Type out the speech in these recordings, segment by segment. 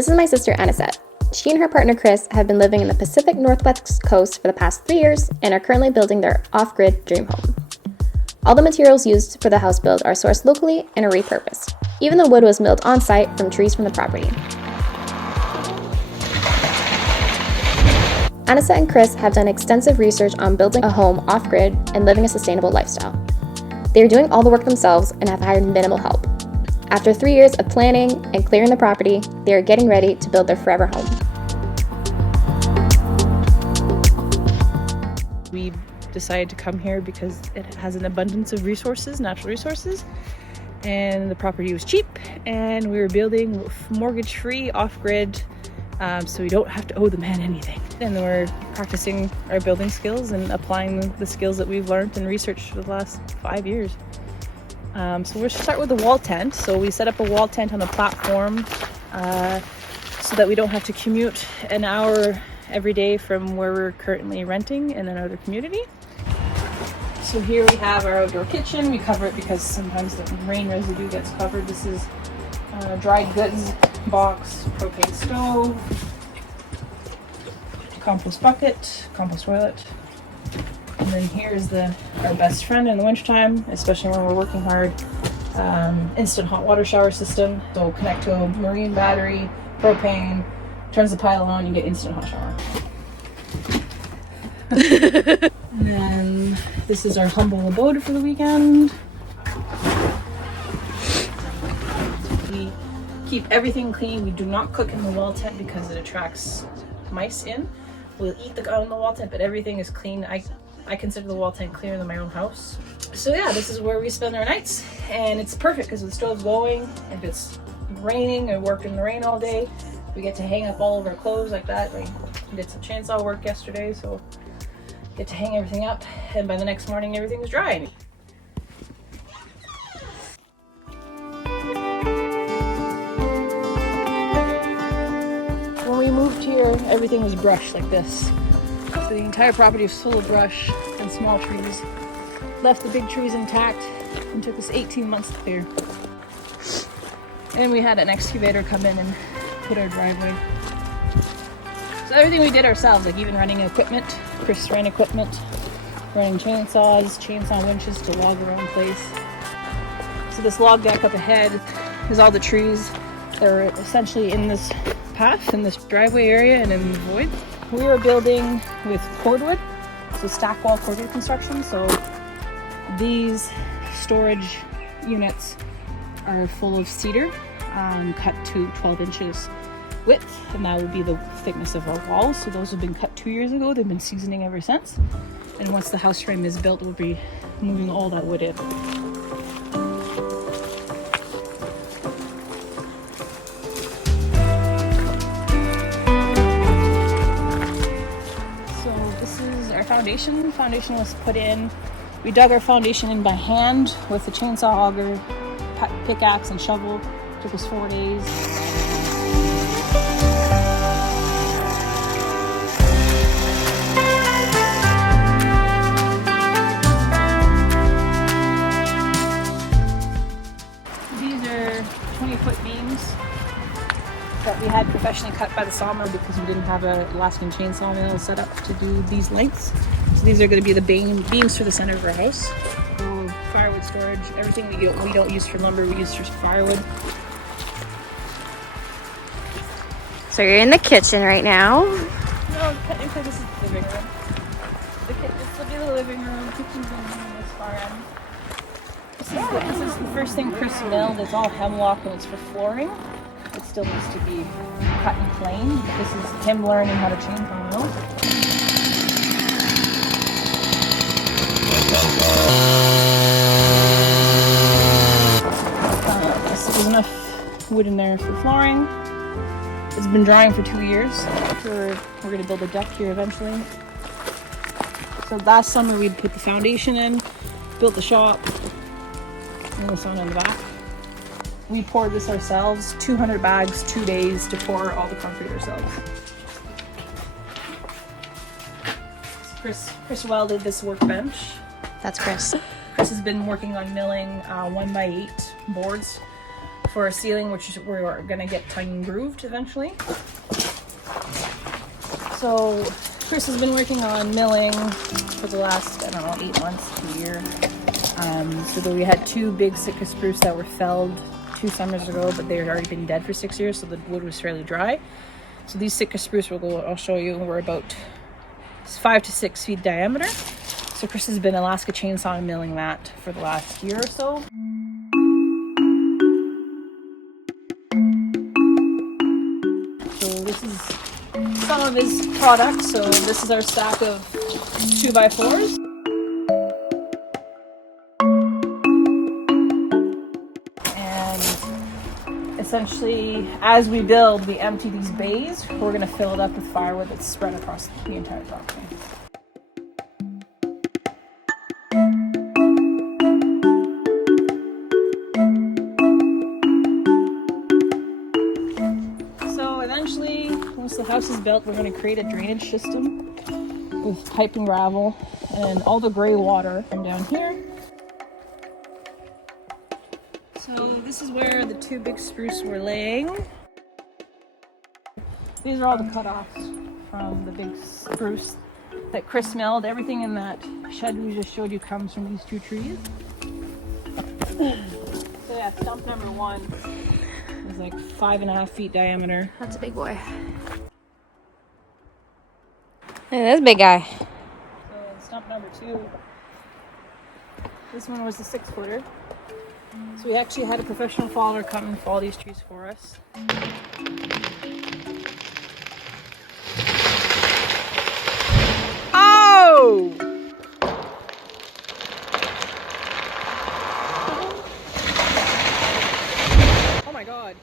This is my sister Anisette. She and her partner Chris have been living in the Pacific Northwest coast for the past 3 years and are currently building their off-grid dream home. All the materials used for the house build are sourced locally and are repurposed. Even the wood was milled on-site from trees from the property. Anisette and Chris have done extensive research on building a home off-grid and living a sustainable lifestyle. They are doing all the work themselves and have hired minimal help. After 3 years of planning and clearing the property, they are getting ready to build their forever home. We decided to come here because it has an abundance of resources, natural resources, and the property was cheap, and we were building mortgage-free, off-grid, so we don't have to owe the man anything. And we're practicing our building skills and applying the skills that we've learned and researched for the last 5 years. So we'll start with the wall tent. So we set up a wall tent on a platform so that we don't have to commute an hour every day from where we're currently renting in another community. So here we have our outdoor kitchen. We cover it because sometimes the rain residue gets covered. This is dried goods box, propane stove, compost bucket, compost toilet. And then here's our best friend in the wintertime, especially when we're working hard, instant hot water shower system. So connect to a marine battery, propane, turns the pile on, you get instant hot shower. And then this is our humble abode for the weekend. We keep everything clean. We do not cook in the wall tent because it attracts mice in. We'll eat on the wall tent, but everything is clean. I consider the wall tent cleaner than my own house. So yeah, this is where we spend our nights, and it's perfect because the stove's going. If it's raining, I worked in the rain all day. We get to hang up all of our clothes like that. We did some chainsaw work yesterday, so get to hang everything up, and by the next morning everything is dry. When we moved here, everything was brush like this. So the entire property was full of brush and small trees. Left the big trees intact and took us 18 months to clear. And we had an excavator come in and put our driveway. So everything we did ourselves, like even running equipment. Chris ran equipment, running chainsaws, chainsaw winches to log around place. So this log deck up ahead is all the trees that are essentially in this path, in this driveway area and in the void. We were building with cordwood, so stack wall cordwood construction. So these storage units are full of cedar, cut to 12 inches width, and that would be the thickness of our walls. So those have been cut 2 years ago. They've been seasoning ever since. And once the house frame is built, we'll be moving all that wood in. Foundation was put in. We dug our foundation in by hand with a chainsaw auger, pickaxe, and shovel. It took us 4 days. These are 20-foot beams that we had professionally cut by the sawmill because we didn't have a Alaskan chainsaw mill set up to do these lengths. So these are going to be the beams for the center of our house. Firewood storage, everything we don't use for lumber, we use for firewood. So you're in the kitchen right now. No, technically this is the living room. This will be the living room, kitchen's in this far end. This is the first thing Chris milled. It's all hemlock and it's for flooring. It still needs to be cut and planed, but this is him learning how to chainsaw mill. There's enough wood in there for flooring. It's been drying for 2 years. We're going to build a deck here eventually. So last summer we put the foundation in, built the shop, and the sauna in the back. We poured this ourselves, 200 bags, 2 days to pour all the concrete ourselves. Chris welded this workbench. That's Chris. Chris has been working on milling 1x8 boards for a ceiling, which we're gonna get tongue and grooved eventually. So Chris has been working on milling for the last, 8 months to a year. So that we had 2 big Sitka spruce that were felled 2 summers ago, but they had already been dead for 6 years, so the wood was fairly dry. So these Sitka spruce I'll show you, were about 5 to 6 feet diameter. So Chris has been Alaska chainsaw milling that for the last year or so. So this is some of his products. So this is our stack of 2x4s. And essentially, as we build, we empty these bays. We're going to fill it up with firewood that's spread across the entire property. So eventually, once the house is built, we're going to create a drainage system with pipe and gravel, and all the gray water from down here. So this is where the 2 big spruce were laying. These are all the cutoffs from the big spruce that Chris milled. Everything in that shed we just showed you comes from these 2 trees. So yeah, stump number 1 is like 5.5 feet diameter. That's a big boy. Hey, that's a big guy. So stump number 2, this one was a 6-footer. So we actually had a professional faller come and fall these trees for us. Oh! Oh my God.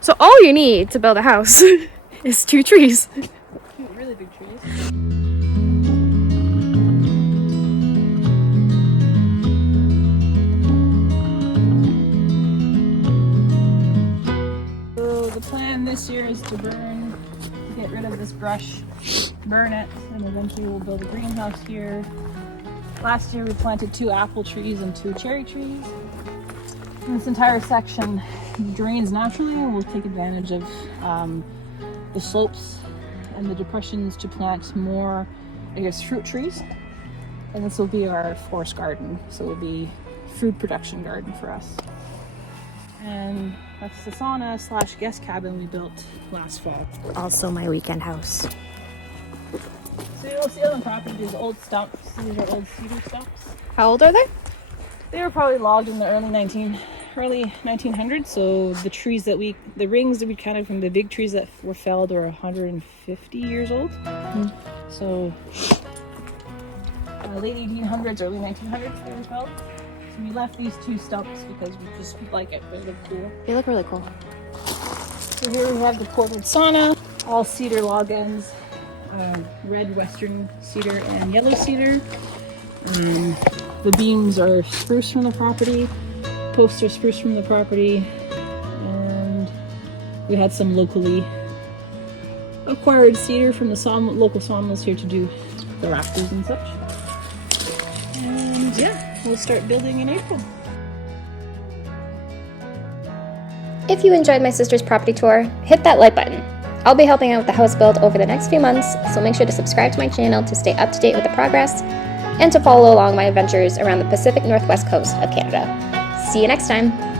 So all you need to build a house is 2 trees. 2 really big trees. So the plan this year is to get rid of this brush, burn it, and eventually we'll build a greenhouse here. Last year we planted 2 apple trees and 2 cherry trees. And this entire section drains naturally, and we'll take advantage of the slopes and the depressions to plant more, fruit trees. And this will be our forest garden, so it will be food production garden for us. And that's the sauna / guest cabin we built last fall. Also my weekend house. So you'll see on the property these old stumps. These are old cedar stumps. How old are they? They were probably logged in the early 1900s. So the rings that we counted from the big trees that were felled were 150 years old. So late 1800s, early 1900s they were felled. So we left these 2 stumps because we like it. They look cool. They look really cool. So here we have the ported sauna, all cedar log ends, red western cedar and yellow cedar. The beams are spruce from the property, posts are spruce from the property, and we had some locally acquired cedar from the local sawmills here to do the rafters and such. And yeah, we'll start building in April. If you enjoyed my sister's property tour, hit that like button. I'll be helping out with the house build over the next few months, so make sure to subscribe to my channel to stay up to date with the progress and to follow along my adventures around the Pacific Northwest coast of Canada. See you next time!